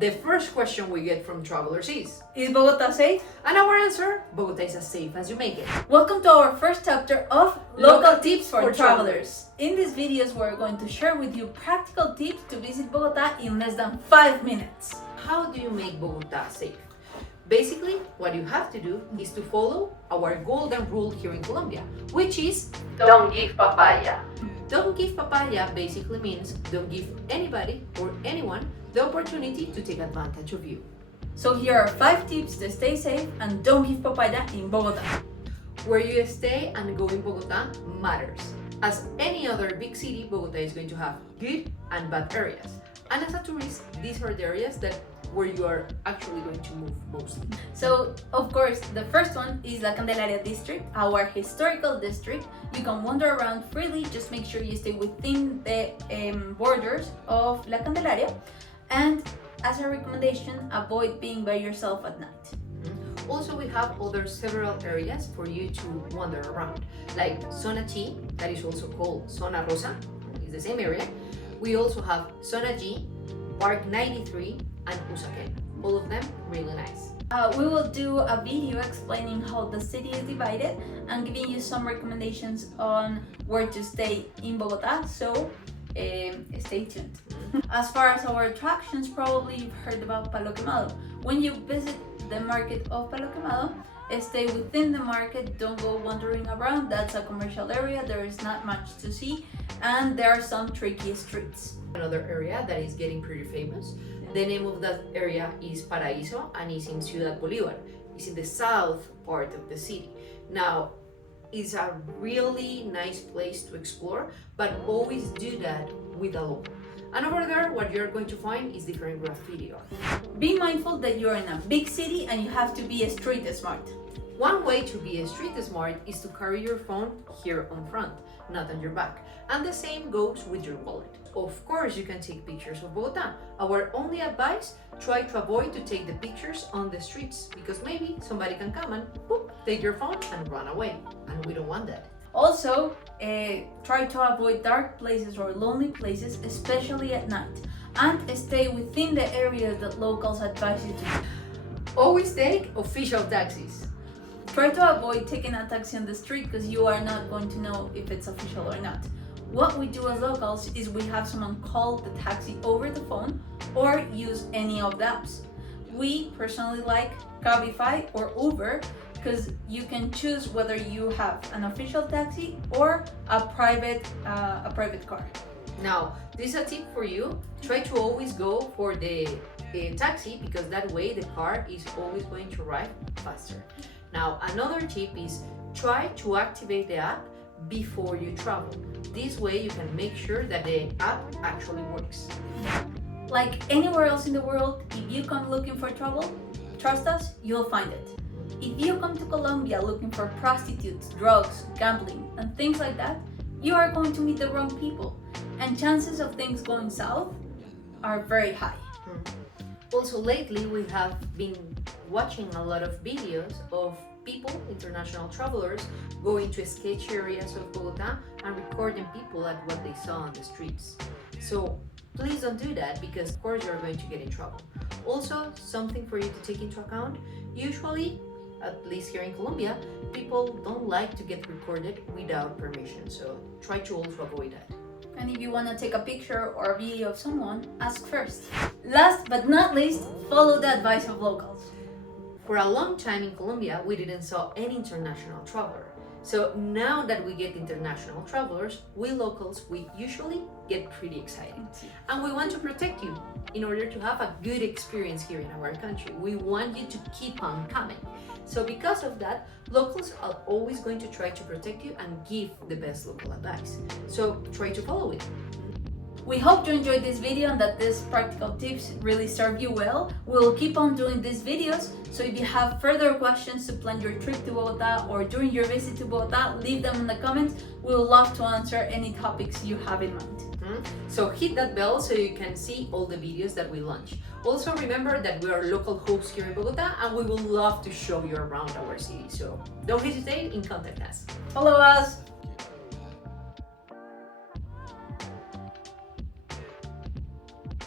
The first question we get from travelers is Bogota safe? And our answer, Bogota is as safe as you make it. Welcome to our first chapter of Local Tips for Travelers. In these videos, we're going to share with you practical tips to visit Bogota in less than 5 minutes. How do you make Bogota safe? Basically, what you have to do is to follow our golden rule here in Colombia, which is Don't give papaya. don't give papaya basically means don't give anybody or anyone the opportunity to take advantage of you. So here are 5 tips to stay safe and don't give papaya in Bogota. Where you stay and go in Bogota matters. As any other big city, Bogota is going to have good and bad areas. And as a tourist, these are the areas where you are actually going to move mostly. So, of course, the first one is the Candelaria district, our historical district. You can wander around freely, just make sure you stay within the borders of La Candelaria. And as a recommendation, avoid being by yourself at night. Also, we have several areas for you to wander around, like Zona T, that is also called Zona Rosa, is the same area. We also have Zona G, Park 93, and Usaquén. All of them really nice. We will do a video explaining how the city is divided and giving you some recommendations on where to stay in Bogota, so stay tuned. As far as our attractions, probably you've heard about Palo Quemado. When you visit the market of Palo Quemado, stay within the market, don't go wandering around. That's a commercial area, there is not much to see, and there are some tricky streets. Another area that is getting pretty famous, the name of that area is Paraíso and is in Ciudad Bolívar. It's in the south part of the city. Now, it's a really nice place to explore, but always do that with a local. And over there, what you're going to find is different graffiti art. Be mindful that you're in a big city and you have to be street smart. One way to be street smart is to carry your phone here on front, not on your back. And the same goes with your wallet. Of course, you can take pictures of Bogota. Our only advice, try to avoid to take the pictures on the streets, because maybe somebody can come and boop, take your phone and run away. And we don't want that. Also, try to avoid dark places or lonely places, especially at night, and stay within the area that locals advise you to. Always take official taxis. Try to avoid taking a taxi on the street because you are not going to know if it's official or not. What we do as locals is we have someone call the taxi over the phone or use any of the apps. We personally like Cabify or Uber because you can choose whether you have an official taxi or a private car. Now, this is a tip for you. Try to always go for the taxi, because that way the car is always going to arrive faster. Now, another tip is try to activate the app before you travel. This way you can make sure that the app actually works. Like anywhere else in the world, if you come looking for trouble, trust us, you'll find it. If you come to Colombia looking for prostitutes, drugs, gambling, and things like that, you are going to meet the wrong people, and chances of things going south are very high. Also, lately we have been watching a lot of videos of people, international travelers, going to sketchy areas of Bogota and recording people at what they saw on the streets. So please don't do that, because of course you're going to get in trouble. Also, something for you to take into account, usually, at least here in Colombia, people don't like to get recorded without permission, so try to also avoid that. And if you want to take a picture or a video of someone, ask first. Last but not least, follow the advice of locals. For a long time in Colombia, we didn't saw any international traveler. So now that we get international travelers, we locals, we usually get pretty excited. And we want to protect you in order to have a good experience here in our country. We want you to keep on coming. So because of that, locals are always going to try to protect you and give the best local advice. So try to follow it. We hope you enjoyed this video and that these practical tips really serve you well. We will keep on doing these videos, so if you have further questions to plan your trip to Bogota or during your visit to Bogota, leave them in the comments. We would love to answer any topics you have in mind. So hit that bell so you can see all the videos that we launch. Also remember that we are local hosts here in Bogota and we would love to show you around our city. So don't hesitate in contact us. Follow us!